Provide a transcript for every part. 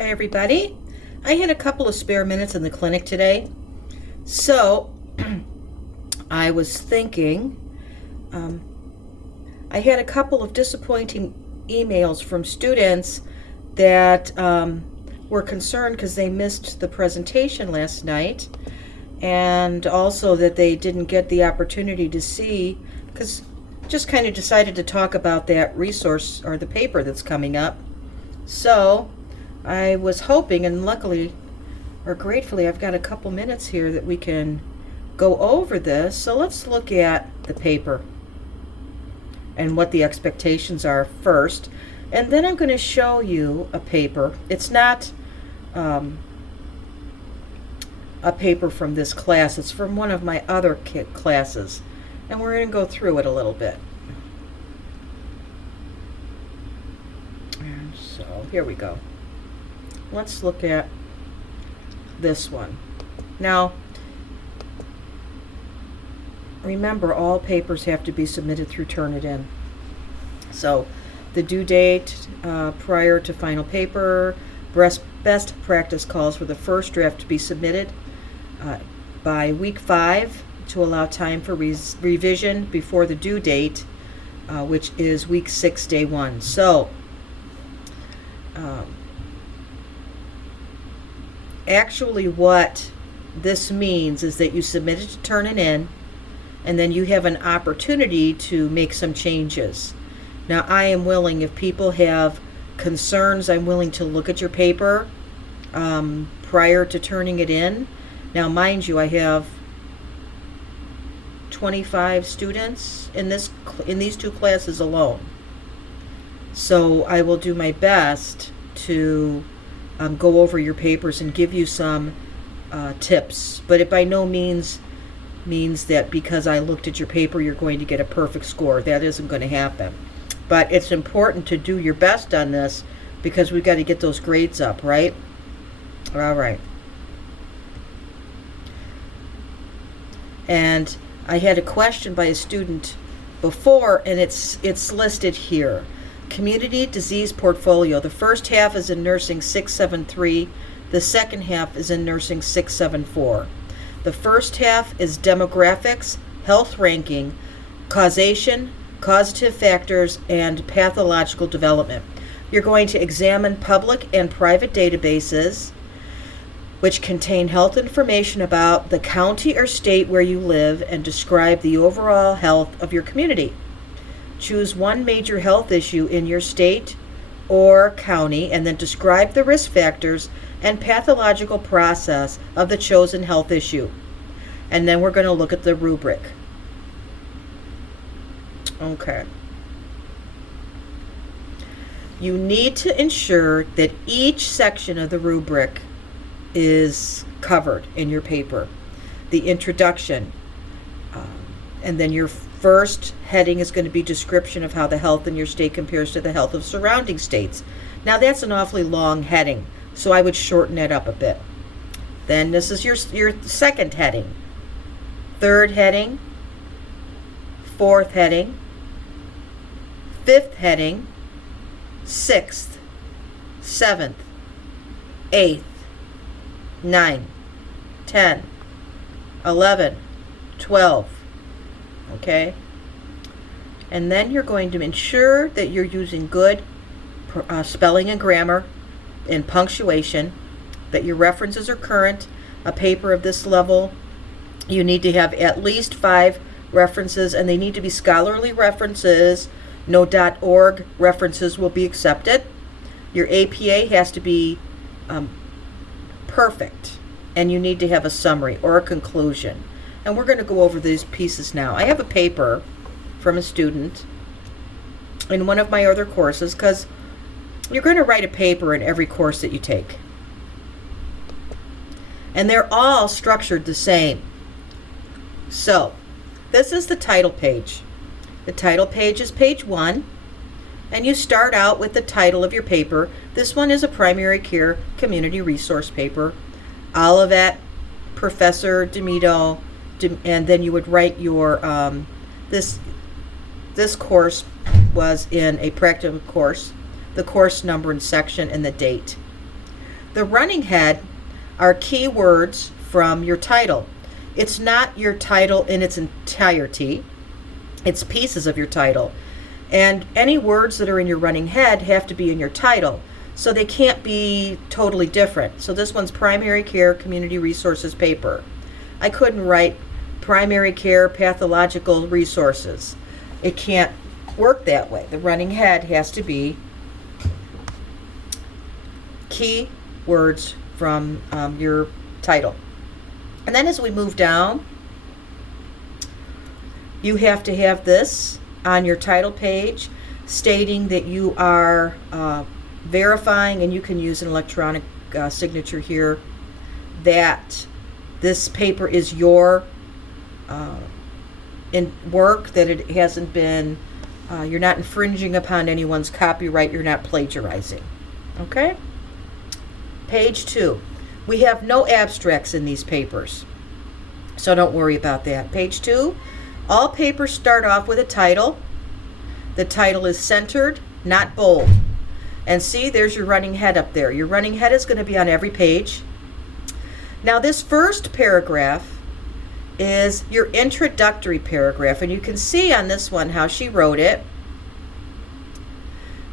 Hi everybody. I had a couple of spare minutes in the clinic today, so I was thinking, I had a couple of disappointing emails from students that were concerned because they missed the presentation last night, and also that they didn't get the opportunity to see, because just kind of decided to talk about that resource or the paper that's coming up. So I was hoping, and luckily or gratefully, I've got a couple minutes here that we can go over this. So let's look at the paper and what the expectations are first. And then I'm going to show you a paper. It's not a paper from this class. It's from one of my other classes. And we're going to go through it a little bit. And so here we go. Let's look at this one. Now, remember, all papers have to be submitted through Turnitin. So the due date prior to final paper, best practice calls for the first draft to be submitted by week 5 to allow time for revision before the due date, which is week 6, day 1. So actually what this means is that you submit it to Turnitin, and then you have an opportunity to make some changes. Now, I am willing, if people have concerns, I'm willing to look at your paper prior to turning it in. Now, mind you, I have 25 students in these two classes alone. So I will do my best to go over your papers and give you some tips. But it by no means that because I looked at your paper, you're going to get a perfect score. That isn't going to happen. But it's important to do your best on this because we've got to get those grades up, right? All right. And I had a question by a student before, and it's listed here. Community disease portfolio. The first half is in nursing 673. The second half is in nursing 674. The first half is demographics, health ranking, causation, causative factors, and pathological development. You're going to examine public and private databases which contain health information about the county or state where you live and describe the overall health of your community. Choose one major health issue in your state or county and then describe the risk factors and pathological process of the chosen health issue. And then we're going to look at the rubric. Okay. You need to ensure that each section of the rubric is covered in your paper. The introduction, and then your first heading is going to be description of how the health in your state compares to the health of surrounding states. Now that's an awfully long heading, so I would shorten it up a bit. Then this is your second heading, third heading, fourth heading, fifth heading, sixth, seventh, eighth, 9, 10, 11, 12. Okay? And then you're going to ensure that you're using good spelling and grammar and punctuation, that your references are current. A paper of this level, you need to have at least 5 references, and they need to be scholarly references. No .org references will be accepted. Your APA has to be perfect, and you need to have a summary or a conclusion. And we're going to go over these pieces now. I have a paper from a student in one of my other courses, because you're going to write a paper in every course that you take. And they're all structured the same. So, this is the title page. The title page is page 1. And you start out with the title of your paper. This one is a primary care community resource paper. Olivet, Professor Demito, and then you would write your, this course was in a practical course, the course number and section and the date. The running head are keywords from your title. It's not your title in its entirety. It's pieces of your title. And any words that are in your running head have to be in your title. So they can't be totally different. So this one's primary care community resources paper. I couldn't write primary care pathological resources. It can't work that way. The running head has to be key words from your title. And then as we move down, you have to have this on your title page stating that you are verifying, and you can use an electronic signature here, that this paper is your in work, that it hasn't been, you're not infringing upon anyone's copyright, you're not plagiarizing. Okay? Page 2. We have no abstracts in these papers, so don't worry about that. Page 2, all papers start off with a title. The title is centered, not bold. And see, there's your running head up there. Your running head is going to be on every page. Now this first paragraph is your introductory paragraph, and you can see on this one how she wrote it.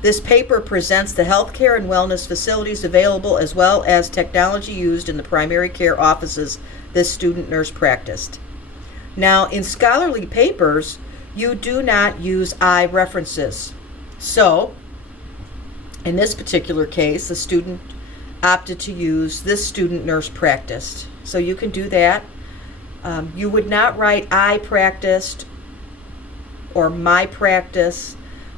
This paper presents the healthcare and wellness facilities available as well as technology used in the primary care offices this student nurse practiced. Now, in scholarly papers, you do not use I references. So, in this particular case, the student opted to use this student nurse practiced. So you can do that. You would not write I practiced or my practice.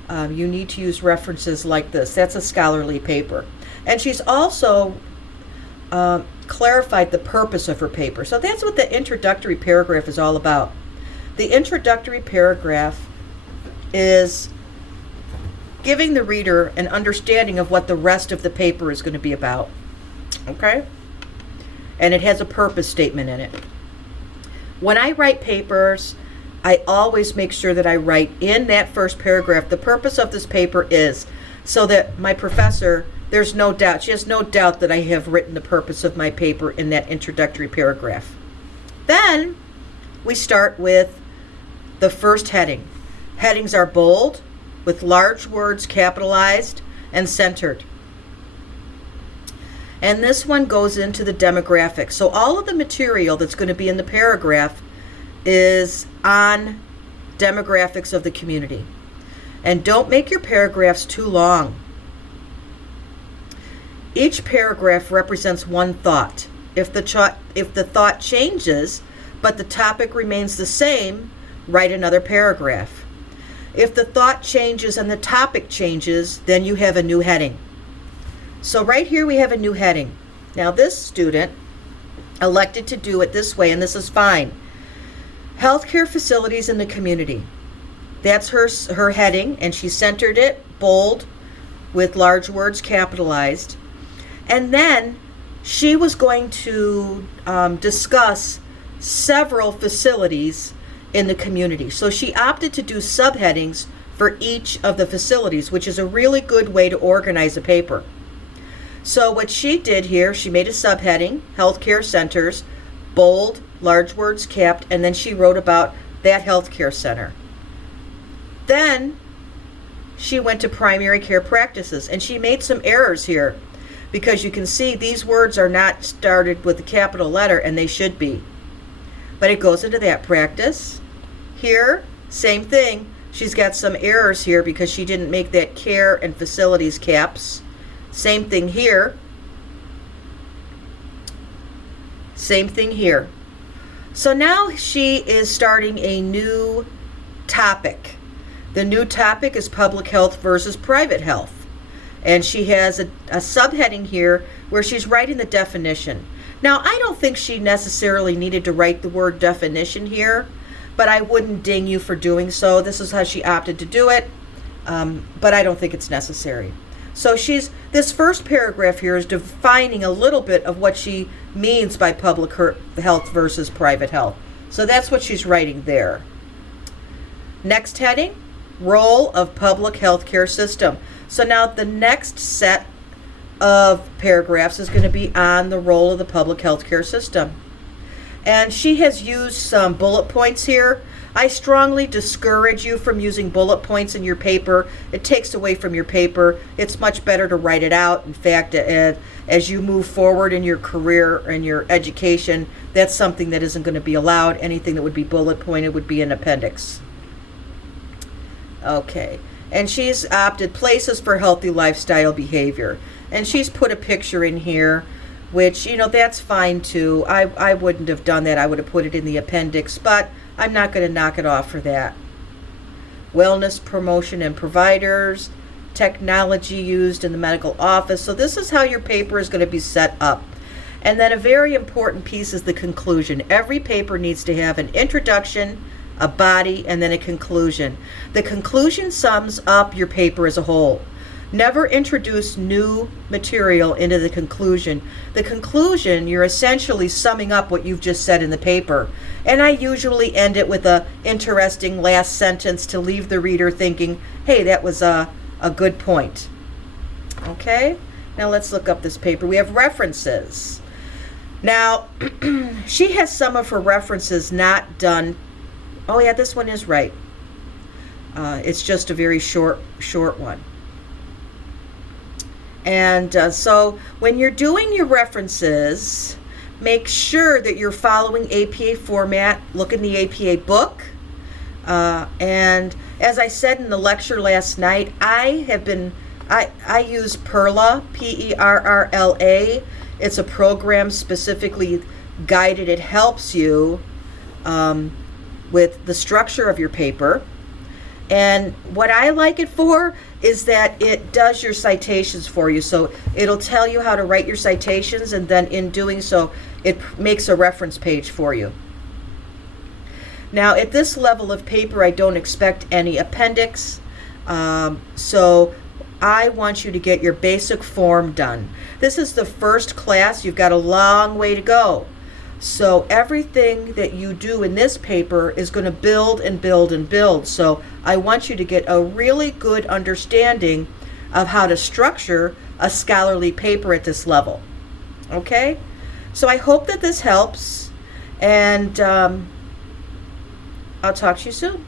You need to use references like this. That's a scholarly paper. And she's also clarified the purpose of her paper. So that's what the introductory paragraph is all about. The introductory paragraph is giving the reader an understanding of what the rest of the paper is going to be about. Okay? And it has a purpose statement in it. When I write papers, I always make sure that I write in that first paragraph, the purpose of this paper is, so that my professor, there's no doubt, she has no doubt that I have written the purpose of my paper in that introductory paragraph. Then we start with the first heading. Headings are bold, with large words capitalized and centered. And this one goes into the demographics. So all of the material that's going to be in the paragraph is on demographics of the community. And don't make your paragraphs too long. Each paragraph represents one thought. If the thought changes, but the topic remains the same, write another paragraph. If the thought changes and the topic changes, then you have a new heading. So right here we have a new heading. Now this student elected to do it this way, and this is fine. Healthcare facilities in the community. That's her heading, and she centered it, bold, with large words capitalized. And then she was going to discuss several facilities in the community. So she opted to do subheadings for each of the facilities, which is a really good way to organize a paper. So what she did here, she made a subheading, healthcare centers, bold, large words capped, and then she wrote about that healthcare center. Then she went to primary care practices, and she made some errors here because you can see these words are not started with a capital letter, and they should be. But it goes into that practice. Here, same thing. She's got some errors here because she didn't make that care and facilities caps. Same thing here. Same thing here. So now she is starting a new topic. The new topic is public health versus private health. And she has a subheading here where she's writing the definition. Now, I don't think she necessarily needed to write the word definition here, but I wouldn't ding you for doing so. This is how she opted to do it, but I don't think it's necessary. So this first paragraph here is defining a little bit of what she means by public health versus private health. So that's what she's writing there. Next heading, role of public health care system. So now the next set of paragraphs is going to be on the role of the public health care system. And she has used some bullet points here. I strongly discourage you from using bullet points in your paper. It takes away from your paper. It's much better to write it out. In fact, as you move forward in your career and your education, that's something that isn't going to be allowed. Anything that would be bullet pointed would be an appendix. Okay. And she's opted places for healthy lifestyle behavior. And she's put a picture in here, which, that's fine too. I wouldn't have done that. I would have put it in the appendix, but I'm not going to knock it off for that. Wellness promotion and providers, technology used in the medical office. So this is how your paper is going to be set up. And then a very important piece is the conclusion. Every paper needs to have an introduction, a body, and then a conclusion. The conclusion sums up your paper as a whole. Never introduce new material into the conclusion. The conclusion, you're essentially summing up what you've just said in the paper. And I usually end it with a interesting last sentence to leave the reader thinking, hey, that was a good point. Okay? Now let's look up this paper. We have references. Now, she has some of her references not done. Oh yeah, this one is right. It's just a very short one. And so when you're doing your references, make sure that you're following APA format. Look in the APA book. And as I said in the lecture last night, I use PERLA, PERRLA. It's a program specifically guided. It helps you with the structure of your paper. And what I like it for is that it does your citations for you. So it'll tell you how to write your citations, and then in doing so, it makes a reference page for you. Now, at this level of paper, I don't expect any appendix. So I want you to get your basic form done. This is the first class. You've got a long way to go. So everything that you do in this paper is going to build and build and build. So I want you to get a really good understanding of how to structure a scholarly paper at this level. Okay? So I hope that this helps, and I'll talk to you soon.